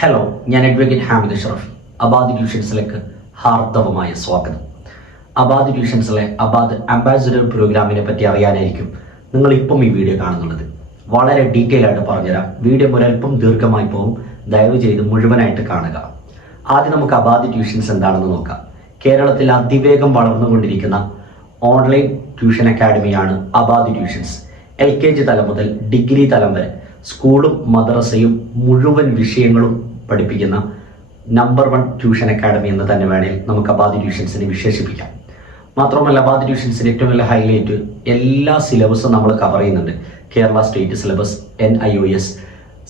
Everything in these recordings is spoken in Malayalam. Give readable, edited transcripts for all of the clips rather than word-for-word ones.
ഹലോ, ഞാൻ അഡ്വക്കേറ്റ് ഹാമിദ് ഷറഫി. അബാദ് ട്യൂഷൻസിലേക്ക് ഹാർദവമായ സ്വാഗതം. അബാദ് ട്യൂഷൻസിലെ അബാദ് അംബാസിഡർ പ്രോഗ്രാമിനെ പറ്റി അറിയാനായിരിക്കും നിങ്ങൾ ഇപ്പം ഈ വീഡിയോ കാണുന്നുള്ളത്. വളരെ ഡീറ്റെയിൽ ആയിട്ട് പറഞ്ഞുതരാം. വീഡിയോ ഒരൽപ്പം ദീർഘമായി പോകും, ദയവ് ചെയ്ത് മുഴുവനായിട്ട് കാണുക. ആദ്യം നമുക്ക് അബാദ് ട്യൂഷൻസ് എന്താണെന്ന് നോക്കാം. കേരളത്തിൽ അതിവേഗം വളർന്നുകൊണ്ടിരിക്കുന്ന ഓൺലൈൻ ട്യൂഷൻ അക്കാഡമിയാണ് അബാദ് ട്യൂഷൻസ്. LKG തലം മുതൽ ഡിഗ്രി തലം വരെ സ്കൂളും മദ്രസയും മുഴുവൻ വിഷയങ്ങളും പഠിപ്പിക്കുന്ന നമ്പർ 1 ട്യൂഷൻ അക്കാഡമി എന്ന് തന്നെ വേണേൽ നമുക്ക് അബാദ് ട്യൂഷൻസിനെ വിശേഷിപ്പിക്കാം. മാത്രമല്ല, അബാദ് ട്യൂഷൻസിന് ഏറ്റവും വലിയ ഹൈലൈറ്റ് എല്ലാ സിലബസും നമ്മൾ കവർ ചെയ്യുന്നുണ്ട്. Kerala state syllabus, NIOS,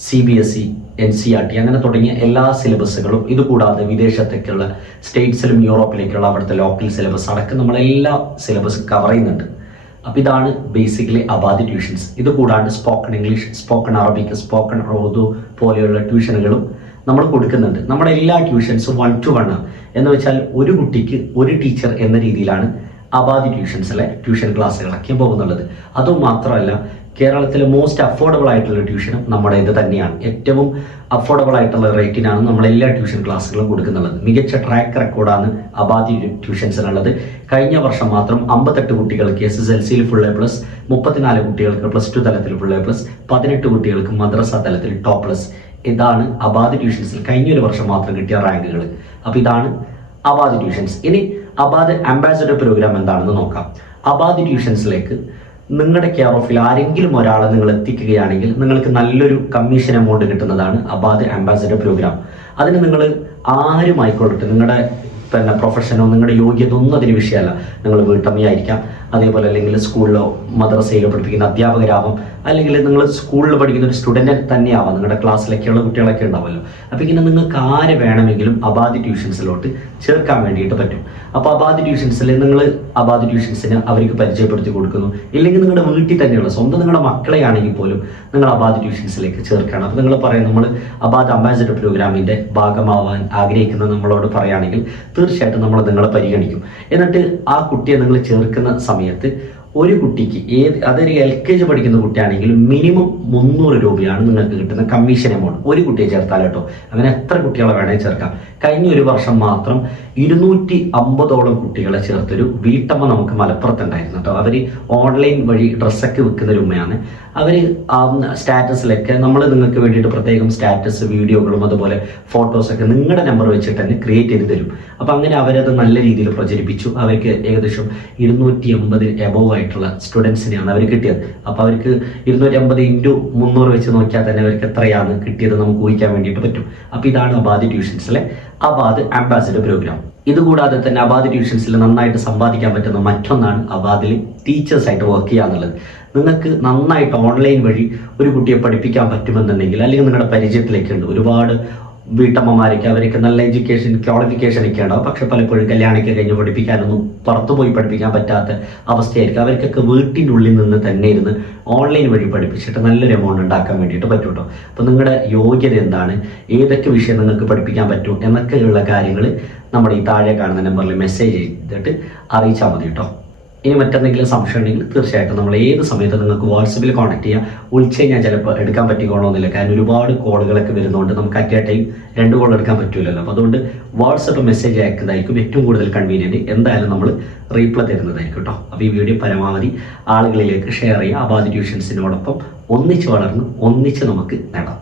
CBSE, NCERT അങ്ങനെ തുടങ്ങിയ എല്ലാ സിലബസുകളും, ഇതുകൂടാതെ വിദേശത്തേക്കുള്ള സ്റ്റേറ്റ്സിലും യൂറോപ്പിലേക്കുള്ള അവിടുത്തെ ലോക്കൽ സിലബസ് അടക്കം നമ്മളെല്ലാ സിലബസും കവർ ചെയ്യുന്നുണ്ട്. അപ്പോൾ ഇതാണ് ബേസിക്കലി അബാദ് ട്യൂഷൻസ്. ഇത് കൂടാണ്ട് spoken English, spoken Arabic, spoken Urdu പോലെയുള്ള ട്യൂഷനുകളും നമ്മൾ കൊടുക്കുന്നുണ്ട്. നമ്മുടെ എല്ലാ ട്യൂഷൻസും 1 to 1 എന്ന് വെച്ചാൽ ഒരു കുട്ടിക്ക് ഒരു ടീച്ചർ എന്ന രീതിയിലാണ് അബാദ് ട്യൂഷൻസിലെ ട്യൂഷൻ ക്ലാസ്സുകളൊക്കെ പോകുന്നുള്ളത്. അതും മാത്രമല്ല, കേരളത്തിലെ മോസ്റ്റ് അഫോർഡബിൾ ആയിട്ടുള്ള ട്യൂഷനും നമ്മുടെ ഇത് തന്നെയാണ്. ഏറ്റവും അഫോർഡബിൾ ആയിട്ടുള്ള റേറ്റിനാണ് നമ്മളെല്ലാ ട്യൂഷൻ ക്ലാസ്സുകളും കൊടുക്കുന്നുള്ളത്. മികച്ച ട്രാക്ക് റെക്കോർഡാണ് അബാദ് ട്യൂഷൻസിനുള്ളത്. കഴിഞ്ഞ വർഷം മാത്രം 58 കുട്ടികൾക്ക് SSLCയിൽ ഫുൾ A+, 34 കുട്ടികൾക്ക് +2 തലത്തിൽ ഫുൾ A+, 18 കുട്ടികൾക്ക് മദ്രസ തലത്തിൽ ടോപ്പ്+. ഇതാണ് അബാദ് ട്യൂഷൻസിൽ കഴിഞ്ഞ ഒരു വർഷം മാത്രം കിട്ടിയ റാങ്കുകൾ. അപ്പോൾ ഇതാണ് അബാദ് ട്യൂഷൻസ്. ഇനി അബാദ് അംബാസിഡർ പ്രോഗ്രാം എന്താണെന്ന് നോക്കാം. അബാദ് ട്യൂഷൻസിലേക്ക് നിങ്ങളുടെ കെയർ ഓഫിൽ ആരെങ്കിലും ഒരാളെ നിങ്ങൾ എത്തിക്കുകയാണെങ്കിൽ നിങ്ങൾക്ക് നല്ലൊരു കമ്മീഷൻ എമൗണ്ട് കിട്ടുന്നതാണ് അബാദ് അംബാസിഡർ പ്രോഗ്രാം. അതിന് നിങ്ങൾ ആരും ആയിക്കൊള്ളട്ടെ, നിങ്ങളുടെ പ്രൊഫഷനോ നിങ്ങളുടെ യോഗ്യത ഒന്നും അതിന് വിഷയമല്ല. നിങ്ങൾ വീട്ടമ്മയായിരിക്കാം, അതേപോലെ അല്ലെങ്കിൽ സ്കൂളിലോ മദ്രസയിലോ പഠിപ്പിക്കുന്ന അധ്യാപകരാവാം, അല്ലെങ്കിൽ നിങ്ങൾ സ്കൂളിൽ പഠിക്കുന്ന ഒരു സ്റ്റുഡൻറ്റ് തന്നെയാവാം, നിങ്ങളുടെ ക്ലാസ്സിലൊക്കെയുള്ള കുട്ടികളൊക്കെ ഉണ്ടാവുമല്ലോ. അപ്പോൾ ഇങ്ങനെ നിങ്ങൾക്ക് ആരെ വേണമെങ്കിലും അബാദ് ട്യൂഷൻസിലോട്ട് ചേർക്കാൻ വേണ്ടിയിട്ട് പറ്റും. അപ്പോൾ അബാദ് ട്യൂഷൻസിൽ നിങ്ങൾ അബാദ് ട്യൂഷൻസിന് അവർക്ക് പരിചയപ്പെടുത്തി കൊടുക്കുന്നു. ഇല്ലെങ്കിൽ നിങ്ങളുടെ വീട്ടിൽ തന്നെയുള്ള സ്വന്തം നിങ്ങളുടെ മക്കളെ ആണെങ്കിൽ പോലും നിങ്ങൾ അബാദ് ട്യൂഷൻസിലേക്ക് ചേർക്കണം. അപ്പോൾ നിങ്ങൾ പറയും, നമ്മൾ അബാദ് അംബാസിഡർ പ്രോഗ്രാമിൻ്റെ ഭാഗമാവാൻ ആഗ്രഹിക്കുന്ന നമ്മളോട് പറയുകയാണെങ്കിൽ തീർച്ചയായിട്ടും നമ്മൾ നിങ്ങളെ പരിഗണിക്കും. എന്നിട്ട് ആ കുട്ടിയെ നിങ്ങൾ ചേർക്കുന്ന സമയത്ത് ഒരു കുട്ടിക്ക് അതൊരു LKG പഠിക്കുന്ന കുട്ടിയാണെങ്കിലും മിനിമം 300 രൂപയാണ് നിങ്ങൾക്ക് കിട്ടുന്ന കമ്മീഷൻ എമൗണ്ട്. ഒരു കുട്ടിയെ ചേർത്താൽ കേട്ടോ. അങ്ങനെ എത്ര കുട്ടികളെ വേണമെങ്കിൽ ചേർക്കാം. കഴിഞ്ഞ ഒരു വർഷം മാത്രം 250ഓളം കുട്ടികളെ ചേർത്തൊരു വീട്ടമ്മ നമുക്ക് മലപ്പുറത്തുണ്ടായിരുന്നു കേട്ടോ. അവർ ഓൺലൈൻ വഴി ഡ്രസ്സൊക്കെ വിൽക്കുന്ന ഒരു ഉമ്മയാണ്. അവർ സ്റ്റാറ്റസിലൊക്കെ നമ്മൾ നിങ്ങൾക്ക് വേണ്ടിയിട്ട് പ്രത്യേകം സ്റ്റാറ്റസ് വീഡിയോകളും അതുപോലെ ഫോട്ടോസൊക്കെ നിങ്ങളുടെ നമ്പർ വെച്ചിട്ട് തന്നെ ക്രിയേറ്റ് ചെയ്ത് തരും. അപ്പോൾ അങ്ങനെ അവരത് നല്ല രീതിയിൽ പ്രചരിപ്പിച്ചു. അവർക്ക് ഏകദേശം 250 എബോവ് ആയിട്ടുള്ള സ്റ്റുഡൻസിനെയാണ് അവർ കിട്ടിയത്. അപ്പോൾ അവർക്ക് 250 × 300 വെച്ച് നോക്കിയാൽ തന്നെ അവർക്ക് എത്രയാണ് കിട്ടിയത് നമുക്ക് ഊഹിക്കാൻ വേണ്ടിയിട്ട് പറ്റും. അപ്പോൾ ഇതാണ് അബാദ് ട്യൂഷൻസിലെ അബാദ് അംബാസിഡർ പ്രോഗ്രാം. ഇതുകൂടാതെ തന്നെ അബാദ് ട്യൂഷൻസിൽ നന്നായിട്ട് സമ്പാദിക്കാൻ പറ്റുന്ന മറ്റൊന്നാണ് അബാദിൽ ടീച്ചേഴ്സായിട്ട് വർക്ക് ചെയ്യുക എന്നുള്ളത്. നിങ്ങൾക്ക് നന്നായിട്ട് ഓൺലൈൻ വഴി ഒരു കുട്ടിയെ പഠിപ്പിക്കാൻ പറ്റുമെന്നുണ്ടെങ്കിൽ, അല്ലെങ്കിൽ നിങ്ങളുടെ പരിചയത്തിലേക്ക് ഉണ്ട് ഒരുപാട് വീട്ടമ്മമാരൊക്കെ, അവരൊക്കെ നല്ല ക്വാളിഫിക്കേഷൻ ഒക്കെ ഉണ്ടാവും, പക്ഷെ പലപ്പോഴും കല്യാണമൊക്കെ കഴിഞ്ഞ് പഠിപ്പിക്കാനൊന്നും പുറത്തു പോയി പഠിപ്പിക്കാൻ പറ്റാത്ത അവസ്ഥയായിരിക്കും. അവർക്കൊക്കെ വീട്ടിൻ്റെ ഉള്ളിൽ നിന്ന് തന്നെ ഇരുന്ന് ഓൺലൈൻ വഴി പഠിപ്പിച്ചിട്ട് നല്ലൊരു എമൗണ്ട് ഉണ്ടാക്കാൻ വേണ്ടിയിട്ട് പറ്റും കേട്ടോ. അപ്പോൾ നിങ്ങളുടെ യോഗ്യത എന്താണ്, ഏതൊക്കെ വിഷയം നിങ്ങൾക്ക് പഠിപ്പിക്കാൻ പറ്റും എന്നൊക്കെയുള്ള കാര്യങ്ങൾ നമ്മുടെ ഈ താഴെ കാണുന്ന നമ്പറിൽ മെസ്സേജ് ചെയ്തിട്ട് അറിയിച്ചാൽ മതി കേട്ടോ. ഇനി മറ്റെന്തെങ്കിലും സംശയം ഉണ്ടെങ്കിൽ തീർച്ചയായിട്ടും നമ്മൾ ഏത് സമയത്ത് നിങ്ങൾക്ക് വാട്സപ്പിൽ കോൺടാക്ട് ചെയ്യാം. വിളിച്ച് കഴിഞ്ഞാൽ ചിലപ്പോൾ എടുക്കാൻ പറ്റിക്കോണമെന്നില്ല, കാരണം ഒരുപാട് കോളുകളൊക്കെ വരുന്നതുകൊണ്ട് നമുക്ക് അറ്റ് എ ടൈം 2 കോൾ എടുക്കാൻ പറ്റില്ലല്ലോ. അപ്പോൾ അതുകൊണ്ട് വാട്സപ്പ് മെസ്സേജ് അയക്കുന്നതായിരിക്കും ഏറ്റവും കൂടുതൽ കൺവീനിയൻറ്റ്. എന്തായാലും നമ്മൾ റീപ്ലൈ തരുന്നതായിരിക്കും കേട്ടോ. അപ്പോൾ ഈ വീഡിയോ പരമാവധി ആളുകളിലേക്ക് ഷെയർ ചെയ്യുക. അബാദ് ട്യൂഷൻസിനോടൊപ്പം ഒന്നിച്ച് വളർന്ന് ഒന്നിച്ച് നമുക്ക് നേടാം.